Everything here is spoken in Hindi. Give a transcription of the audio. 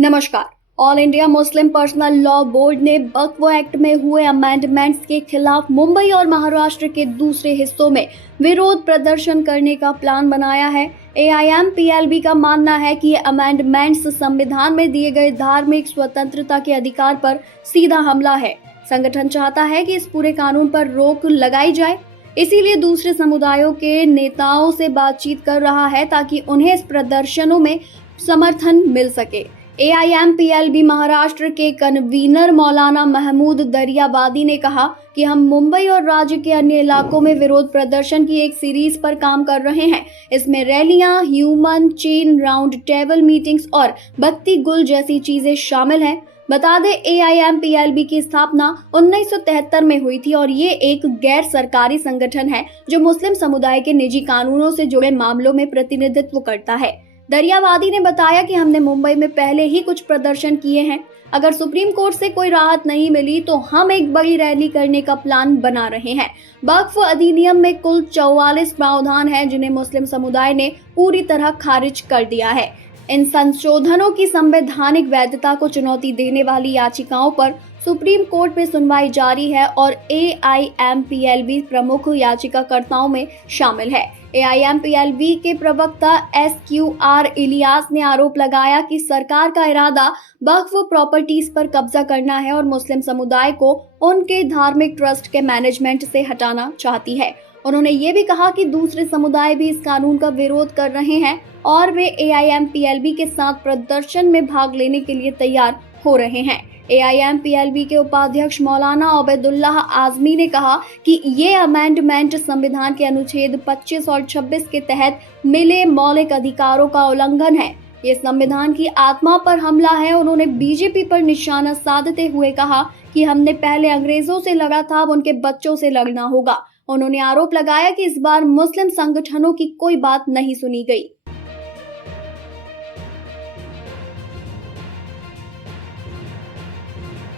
नमस्कार। All India Muslim personal law board ने वक्फ एक्ट में हुए अमेंडमेंट्स के खिलाफ मुंबई और महाराष्ट्र के दूसरे हिस्सों में विरोध प्रदर्शन करने का प्लान बनाया है। AIMPLB का मानना है कि ये अमेंडमेंट्स संविधान में दिए गए धार्मिक स्वतंत्रता के अधिकार पर सीधा हमला है। संगठन चाहता है कि इस पूरे कानून पर रोक लगाई जाए, इसीलिए दूसरे समुदायों के नेताओं से बातचीत कर रहा है ताकि उन्हें इस प्रदर्शनों में समर्थन मिल सके। AIMPLB महाराष्ट्र के कन्वीनर मौलाना महमूद दरियाबादी ने कहा कि हम मुंबई और राज्य के अन्य इलाकों में विरोध प्रदर्शन की एक सीरीज पर काम कर रहे हैं। इसमें रैलियां, human chain, round table meetings और बत्ती गुल जैसी चीजें शामिल हैं। बता दें, AIMPLB की स्थापना 1973 में हुई थी और ये एक गैर सरकारी संगठन है जो मुस्लिम समुदाय के निजी कानूनों से जुड़े मामलों में प्रतिनिधित्व करता है। दरियावादी ने बताया कि हमने मुंबई में पहले ही कुछ प्रदर्शन किए हैं। अगर सुप्रीम कोर्ट से कोई राहत नहीं मिली तो हम एक बड़ी रैली करने का प्लान बना रहे हैं। वक्फ अधिनियम में कुल 44 प्रावधान हैं जिन्हें मुस्लिम समुदाय ने पूरी तरह खारिज कर दिया है। इन संशोधनों की संवैधानिक वैधता को चुनौती देने वाली याचिकाओं पर सुप्रीम कोर्ट में सुनवाई जारी है और AIMPLB प्रमुख याचिकाकर्ताओं में शामिल है। AIMPLB के प्रवक्ता SQR इलियास ने आरोप लगाया कि सरकार का इरादा वक्फ प्रॉपर्टीज पर कब्जा करना है और मुस्लिम समुदाय को उनके धार्मिक ट्रस्ट के मैनेजमेंट से हटाना चाहती है। उन्होंने ये भी कहा कि दूसरे समुदाय भी इस कानून का विरोध कर रहे हैं और वे AIMPLB के साथ प्रदर्शन में भाग लेने के लिए तैयार हो रहे हैं। AIMPLB के उपाध्यक्ष मौलाना ओबैदुल्लाह आजमी ने कहा कि ये अमेंडमेंट संविधान के अनुच्छेद 25 और 26 के तहत मिले मौलिक अधिकारों का उल्लंघन है। ये संविधान की आत्मा पर हमला है। उन्होंने BJP पर निशाना साधते हुए कहा कि हमने पहले अंग्रेजों से लड़ा था, अब उनके बच्चों से लड़ना होगा। उन्होंने आरोप लगाया कि इस बार मुस्लिम संगठनों की कोई बात नहीं सुनी गई।